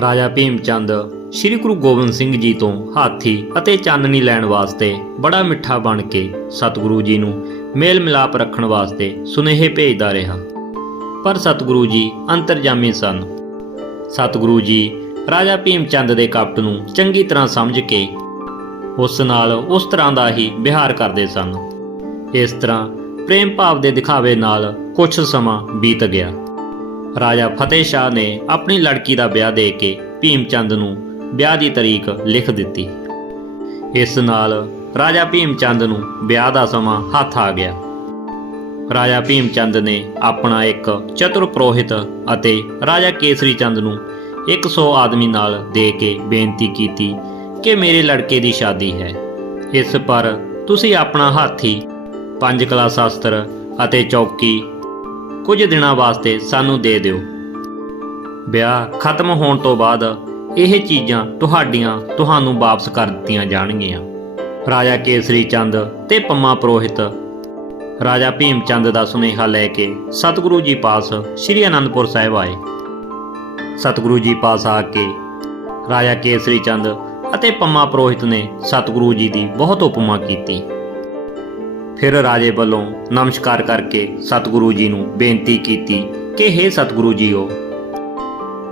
ਰਾਜਾ ਭੀਮ ਚੰਦ ਸ੍ਰੀ ਗੁਰੂ ਗੋਬਿੰਦ ਸਿੰਘ ਜੀ ਤੋਂ ਹਾਥੀ ਅਤੇ ਚਾਨਣੀ ਲੈਣ ਵਾਸਤੇ ਬੜਾ ਮਿੱਠਾ ਬਣ ਕੇ ਸਤਿਗੁਰੂ ਜੀ ਨੂੰ ਮੇਲ ਮਿਲਾਪ ਰੱਖਣ ਵਾਸਤੇ ਸੁਨੇਹੇ ਭੇਜਦਾ ਰਿਹਾ। ਪਰ ਸਤਿਗੁਰੂ ਜੀ ਅੰਤਰਜਾਮੀ ਸਨ। ਸਤਿਗੁਰੂ ਜੀ ਰਾਜਾ ਭੀਮ ਚੰਦ ਦੇ ਕਪਟ ਨੂੰ ਚੰਗੀ ਤਰ੍ਹਾਂ ਸਮਝ ਕੇ ਉਸ ਨਾਲ ਉਸ ਤਰ੍ਹਾਂ ਦਾ ਹੀ ਵਿਹਾਰ ਕਰਦੇ ਸਨ। ਇਸ ਤਰ੍ਹਾਂ ਪ੍ਰੇਮ ਭਾਵ ਦੇ ਦਿਖਾਵੇ ਨਾਲ ਕੁਝ ਸਮਾਂ ਬੀਤ ਗਿਆ। ਰਾਜਾ ਫਤਿਹ ਸ਼ਾਹ ਨੇ ਆਪਣੀ ਲੜਕੀ ਦਾ ਵਿਆਹ ਦੇ ਕੇ ਭੀਮ ਚੰਦ ਨੂੰ ਵਿਆਹ ਦੀ ਤਾਰੀਖ ਲਿਖ ਦਿੱਤੀ। ਇਸ ਨਾਲ ਰਾਜਾ ਭੀਮ ਚੰਦ ਨੂੰ ਵਿਆਹ ਦਾ ਸਮਾਂ ਹੱਥ ਆ ਗਿਆ। ਰਾਜਾ ਭੀਮ ਚੰਦ ਨੇ ਆਪਣਾ ਇੱਕ ਚਤੁਰ ਪ੍ਰੋਹਿਤ ਅਤੇ ਰਾਜਾ ਕੇਸਰੀ ਚੰਦ ਨੂੰ 100 ਆਦਮੀ ਨਾਲ ਦੇ ਕੇ ਬੇਨਤੀ ਕੀਤੀ ਕਿ ਮੇਰੇ ਲੜਕੇ ਦੀ ਸ਼ਾਦੀ ਹੈ। ਇਸ ਪਰ ਤੁਸੀਂ ਆਪਣਾ ਹਾਥੀ, ਪੰਜ ਕਲਾ ਸ਼ਾਸਤਰ ਅਤੇ ਚੌਕੀ ਕੁਝ ਦਿਨਾਂ ਵਾਸਤੇ ਸਾਨੂੰ ਦੇ ਦਿਓ। ਵਿਆਹ ਖਤਮ ਹੋਣ ਤੋਂ ਬਾਅਦ ਇਹ ਚੀਜ਼ਾਂ ਤੁਹਾਡੀਆਂ ਤੁਹਾਨੂੰ ਵਾਪਸ ਕਰ ਦਿੱਤੀਆਂ ਜਾਣਗੀਆਂ। ਰਾਜਾ ਕੇਸਰੀ ਚੰਦ ਤੇ ਪੰਮਾ ਪ੍ਰੋਹਿਤ, ਰਾਜਾ ਭੀਮ ਚੰਦ ਦਾ ਸੁਨੇਹਾ ਲੈ ਕੇ ਸਤਿਗੁਰੂ ਜੀ ਪਾਸ ਸ੍ਰੀ ਅਨੰਦਪੁਰ ਸਾਹਿਬ ਆਏ। ਸਤਿਗੁਰੂ ਜੀ ਪਾਸ ਆ ਕੇ ਰਾਜਾ ਕੇਸਰੀ ਚੰਦ ਅਤੇ ਪੰਮਾ ਪ੍ਰੋਹਿਤ ਨੇ ਸਤਿਗੁਰੂ ਜੀ ਦੀ ਬਹੁਤ ਉਪਮਾ ਕੀਤੀ। ਫਿਰ ਰਾਜੇ ਵੱਲੋਂ ਨਮਸਕਾਰ ਕਰਕੇ ਸਤਿਗੁਰੂ ਜੀ ਨੂੰ ਬੇਨਤੀ ਕੀਤੀ ਕਿ हे ਸਤਿਗੁਰੂ ਜੀਓ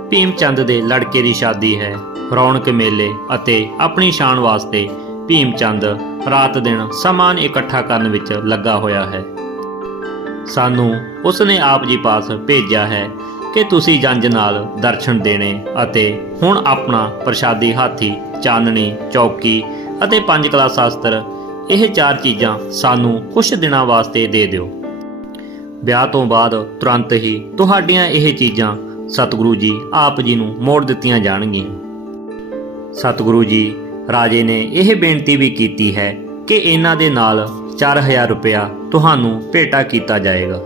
ਭੀਮ ਚੰਦ ਦੇ ਲੜਕੇ ਦੀ ਸ਼ਾਦੀ ਹੈ, ਰੌਣਕ ਮੇਲੇ ਅਤੇ ਆਪਣੀ ਸ਼ਾਨ ਵਾਸਤੇ ਭੀਮ ਚੰਦ ਰਾਤ ਦਿਨ ਸਮਾਨ ਇਕੱਠਾ ਕਰਨ ਵਿੱਚ ਲੱਗਾ ਹੋਇਆ ਹੈ। ਸਾਨੂੰ ਉਸ ਨੇ ਆਪ ਜੀ ਪਾਸ ਭੇਜਿਆ ਹੈ ਕਿ ਤੁਸੀਂ ਜੰਜ ਨਾਲ ਦਰਸ਼ਨ ਦੇਣੇ ਅਤੇ ਹੁਣ ਆਪਣਾ ਪ੍ਰਸ਼ਾਦੀ ਹਾਥੀ ਚਾਨਣੀ, ਚੌਕੀ ਅਤੇ ਪੰਜ ਕਲਾ ਸ਼ਾਸਤਰ ਇਹ ਚਾਰ ਚੀਜ਼ਾਂ ਸਾਨੂੰ ਕੁਝ ਦਿਨਾਂ ਵਾਸਤੇ ਦੇ ਦਿਓ। ਵਿਆਹ ਤੋਂ ਬਾਅਦ ਤੁਰੰਤ ਹੀ ਤੁਹਾਡੀਆਂ ਇਹ ਚੀਜ਼ਾਂ ਸਤਿਗੁਰੂ ਜੀ ਆਪ ਜੀ ਨੂੰ ਮੋੜ ਦਿੱਤੀਆਂ ਜਾਣਗੀਆਂ। ਸਤਿਗੁਰੂ ਜੀ, ਰਾਜੇ ਨੇ ਇਹ ਬੇਨਤੀ ਵੀ ਕੀਤੀ ਹੈ ਕਿ ਇਹਨਾਂ ਦੇ ਨਾਲ 4000 ਰੁਪਇਆ ਤੁਹਾਨੂੰ ਭੇਟਾ ਕੀਤਾ ਜਾਏਗਾ।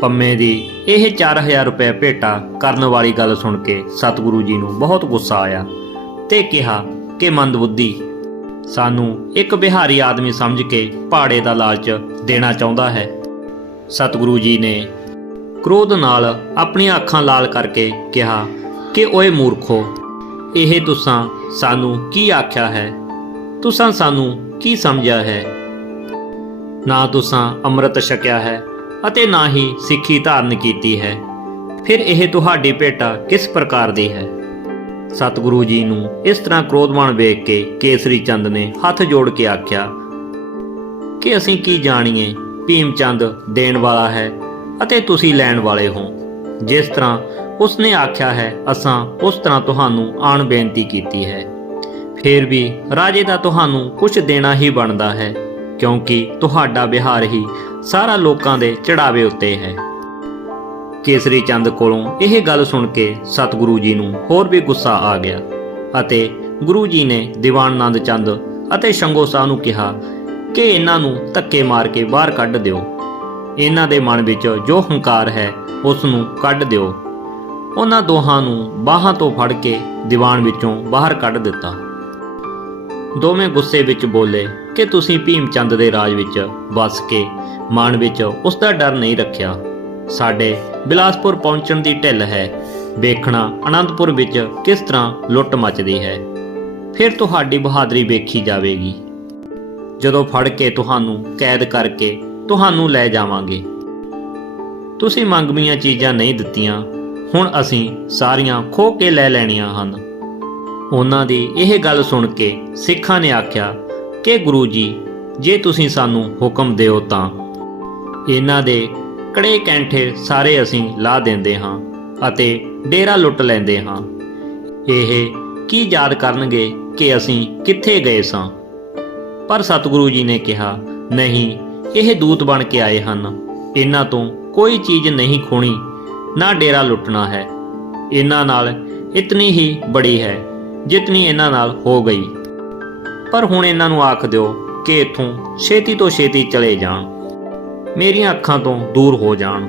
ਪੰਮੇ ਦੀ ਇਹ 4000 ਰੁਪਏ ਭੇਟਾ ਕਰਨ ਵਾਲੀ ਗੱਲ ਸੁਣ ਕੇ ਸਤਿਗੁਰੂ ਜੀ ਨੂੰ ਬਹੁਤ ਗੁੱਸਾ ਆਇਆ ਤੇ ਕਿਹਾ ਕਿ ਮੰਦਬੁੱਧੀ ਸਾਨੂੰ ਇੱਕ ਬਿਹਾਰੀ ਆਦਮੀ ਸਮਝ ਕੇ ਪਹਾੜੇ ਦਾ ਲਾਲਚ ਦੇਣਾ ਚਾਹੁੰਦਾ ਹੈ। ਸਤਿਗੁਰੂ ਜੀ ਨੇ ਕ੍ਰੋਧ ਨਾਲ ਆਪਣੀਆਂ ਅੱਖਾਂ ਲਾਲ ਕਰਕੇ ਕਿਹਾ ਕਿ ਓਏ ਮੂਰਖੋ, ਇਹ ਤੁਸਾਂ ਸਾਨੂੰ ਕੀ ਆਖਿਆ ਹੈ? ਤੁਸਾਂ ਸਾਨੂੰ ਕੀ ਸਮਝਿਆ ਹੈ? ਨਾ ਤੁਸਾਂ ਅੰਮ੍ਰਿਤ ਛਕਿਆ ਹੈ ਅਤੇ ਨਾ ਹੀ ਸਿੱਖੀ ਧਾਰਨ ਕੀਤੀ ਹੈ। ਫਿਰ ਇਹ ਤੁਹਾਡੀ ਭੇਟਾ ਕਿਸ ਪ੍ਰਕਾਰ ਦੀ ਹੈ? ਸਤਿਗੁਰੂ ਜੀ ਨੂੰ ਇਸ ਤਰ੍ਹਾਂ ਕ੍ਰੋਧਮਾਨ ਵੇਖ ਕੇ ਕੇਸਰੀ ਚੰਦ ਨੇ ਹੱਥ ਜੋੜ ਕੇ ਆਖਿਆ, ਕਿ ਅਸੀਂ ਕੀ ਜਾਣੀਏ, ਭੀਮ ਚੰਦ ਦੇਣ ਵਾਲਾ ਹੈ ਅਤੇ ਤੁਸੀਂ ਲੈਣ ਵਾਲੇ ਹੋ। ਜਿਸ ਤਰ੍ਹਾਂ ਉਸਨੇ ਆਖਿਆ ਹੈ, ਅਸਾਂ ਉਸ ਤਰ੍ਹਾਂ ਤੁਹਾਨੂੰ ਆਣ ਬੇਨਤੀ ਕੀਤੀ ਹੈ। ਫਿਰ ਵੀ ਰਾਜੇ ਦਾ ਤੁਹਾਨੂੰ ਕੁਝ ਦੇਣਾ ਹੀ ਬਣਦਾ ਹੈ, ਕਿਉਂਕਿ ਤੁਹਾਡਾ ਵਿਹਾਰ ਹੀ ਸਾਰਾ ਲੋਕਾਂ ਦੇ ਚੜਾਵੇ ਉੱਤੇ ਹੈ। ਕੇਸਰੀ ਚੰਦ ਕੋਲੋਂ ਇਹ ਗੱਲ ਸੁਣ ਕੇ ਸਤਿਗੁਰੂ ਜੀ ਨੂੰ ਹੋਰ ਵੀ ਗੁੱਸਾ ਆ ਗਿਆ ਅਤੇ ਗੁਰੂ ਜੀ ਨੇ ਦੀਵਾਨ ਆਨੰਦ ਚੰਦ ਅਤੇ ਸ਼ੰਗੋ ਸਾਹ ਨੂੰ ਕਿਹਾ ਕਿ ਇਹਨਾਂ ਨੂੰ ਧੱਕੇ ਮਾਰ ਕੇ ਬਾਹਰ ਕੱਢ ਦਿਓ। ਇਹਨਾਂ ਦੇ ਮਨ ਵਿੱਚ ਜੋ ਹੰਕਾਰ ਹੈ, ਉਸ ਨੂੰ ਕੱਢ ਦਿਓ। ਉਹਨਾਂ ਦੋਹਾਂ ਨੂੰ ਬਾਹਾਂ ਤੋਂ ਫੜ ਕੇ ਦੀਵਾਨ ਵਿੱਚੋਂ ਬਾਹਰ ਕੱਢ ਦਿੱਤਾ। ਦੋਵੇਂ ਗੁੱਸੇ ਵਿੱਚ ਬੋਲੇ ਕਿ ਤੁਸੀਂ ਭੀਮ ਚੰਦ ਦੇ ਰਾਜ ਵਿੱਚ ਵੱਸ ਕੇ ਮਨ ਵਿੱਚ ਉਸ ਦਾ ਡਰ ਨਹੀਂ ਰੱਖਿਆ। ਸਾਡੇ ਬਿਲਾਸਪੁਰ ਪਹੁੰਚਣ ਦੀ ਢਿੱਲ ਹੈ। ਵੇਖਣਾ ਅਨੰਦਪੁਰ ਵਿੱਚ ਕਿਸ ਤਰ੍ਹਾਂ ਲੁੱਟ ਮਚਦੀ ਹੈ। ਫਿਰ ਤੁਹਾਡੀ ਬਹਾਦਰੀ ਵੇਖੀ ਜਾਵੇਗੀ। ਜਦੋਂ ਫੜ ਕੇ ਤੁਹਾਨੂੰ ਕੈਦ ਕਰਕੇ ਤੁਹਾਨੂੰ ਲੈ ਜਾਵਾਂਗੇ। ਤੁਸੀਂ ਮੰਗਮੀਆਂ ਚੀਜ਼ਾਂ ਨਹੀਂ ਦਿੱਤੀਆਂ। ਹੁਣ ਅਸੀਂ ਸਾਰੀਆਂ ਖੋ ਕੇ ਲੈ ਲੈਣੀਆਂ ਹਨ। ਉਹਨਾਂ ਦੀ ਇਹ ਗੱਲ ਸੁਣ ਕੇ ਸਿੱਖਾਂ ਨੇ ਆਖਿਆ, ਕਿ ਗੁਰੂ ਜੀ, ਜੇ ਤੁਸੀਂ ਸਾਨੂੰ ਹੁਕਮ ਦਿਓ ਤਾਂ? ਇਹਨਾਂ ਦੇ ਕੜੇ ਕੈਂਠੇ ਸਾਰੇ ਅਸੀਂ ਲਾ ਦਿੰਦੇ ਹਾਂ ਅਤੇ ਡੇਰਾ ਲੁੱਟ ਲੈਂਦੇ ਹਾਂ। ਇਹ ਕੀ ਯਾਦ ਕਰਨਗੇ ਕਿ ਅਸੀਂ ਕਿੱਥੇ ਗਏ ਸਾਂ? ਪਰ ਸਤਿਗੁਰੂ ਜੀ ਨੇ ਕਿਹਾ, ਨਹੀਂ, ਇਹ ਦੂਤ ਬਣ ਕੇ ਆਏ ਹਨ। ਇਹਨਾਂ ਤੋਂ ਕੋਈ ਚੀਜ਼ ਨਹੀਂ ਖੋਣੀ, ਨਾ ਡੇਰਾ ਲੁੱਟਣਾ ਹੈ। ਇਹਨਾਂ ਨਾਲ ਇਤਨੀ ਹੀ ਬੜੀ ਹੈ, ਜਿਤਨੀ ਇਹਨਾਂ ਨਾਲ ਹੋ ਗਈ। ਪਰ ਹੁਣ ਇਹਨਾਂ ਨੂੰ ਆਖ ਦਿਓ ਕਿ ਇੱਥੋਂ ਛੇਤੀ ਤੋਂ ਛੇਤੀ ਚਲੇ ਜਾਣ। ਮੇਰੀਆਂ ਅੱਖਾਂ ਤੋਂ ਦੂਰ ਹੋ ਜਾਣ।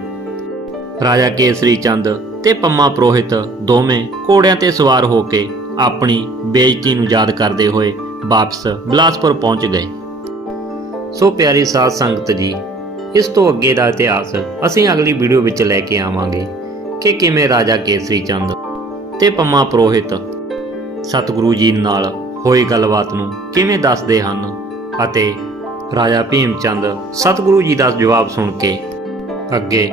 ਰਾਜਾ ਕੇਸਰੀ ਚੰਦ ਤੇ ਪੰਮਾ ਪ੍ਰੋਹਿਤ ਦੋਵੇਂ ਘੋੜਿਆਂ ਤੇ ਸਵਾਰ ਹੋ ਕੇ ਆਪਣੀ ਬੇਇੱਜ਼ਤੀ ਨੂੰ ਯਾਦ ਕਰਦੇ ਹੋਏ ਵਾਪਸ ਬਿਲਾਸਪੁਰ ਪਹੁੰਚ ਗਏ। ਸੋ ਪਿਆਰੀ ਸਾਧ ਸੰਗਤ ਜੀ, ਇਸ ਤੋਂ ਅੱਗੇ ਦਾ ਇਤਿਹਾਸ ਅਸੀਂ ਅਗਲੀ ਵੀਡੀਓ ਵਿੱਚ ਲੈ ਕੇ ਆਵਾਂਗੇ ਕਿ ਕਿਵੇਂ ਰਾਜਾ ਕੇਸਰੀ ਚੰਦ ਤੇ ਪੰਮਾ ਪ੍ਰੋਹਿਤ ਸਤਿਗੁਰੂ ਜੀ ਨਾਲ ਹੋਈ ਗੱਲਬਾਤ ਨੂੰ ਕਿਵੇਂ ਦੱਸਦੇ ਹਨ ਅਤੇ ਰਾਜਾ ਭੀਮ ਚੰਦ ਸਤਿਗੁਰੂ ਜੀ ਦਾ ਜਵਾਬ ਸੁਣ ਕੇ, ਅੱਗੇ,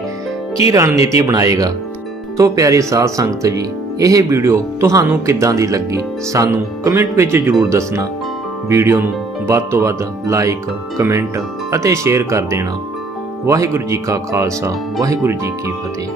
ਕੀ ਰਣਨੀਤੀ ਬਣਾਏਗਾ? ਤੋ ਪਿਆਰੇ ਸਾਧ ਸੰਗਤ ਜੀ, ਇਹ ਵੀਡੀਓ ਤੁਹਾਨੂੰ ਕਿੱਦਾਂ ਦੀ ਲੱਗੀ? ਸਾਨੂੰ ਕਮੈਂਟ ਵਿੱਚ ਜਰੂਰ ਦੱਸਣਾ। ਵੀਡੀਓ ਨੂੰ ਵੱਧ ਤੋਂ ਵੱਧ ਲਾਈਕ, ਕਮੈਂਟ ਅਤੇ ਸ਼ੇਅਰ ਕਰ ਦੇਣਾ। ਵਾਹਿਗੁਰੂ ਜੀ ਕਾ ਖਾਲਸਾ, ਵਾਹਿਗੁਰੂ ਜੀ ਕੀ ਫਤਿਹ।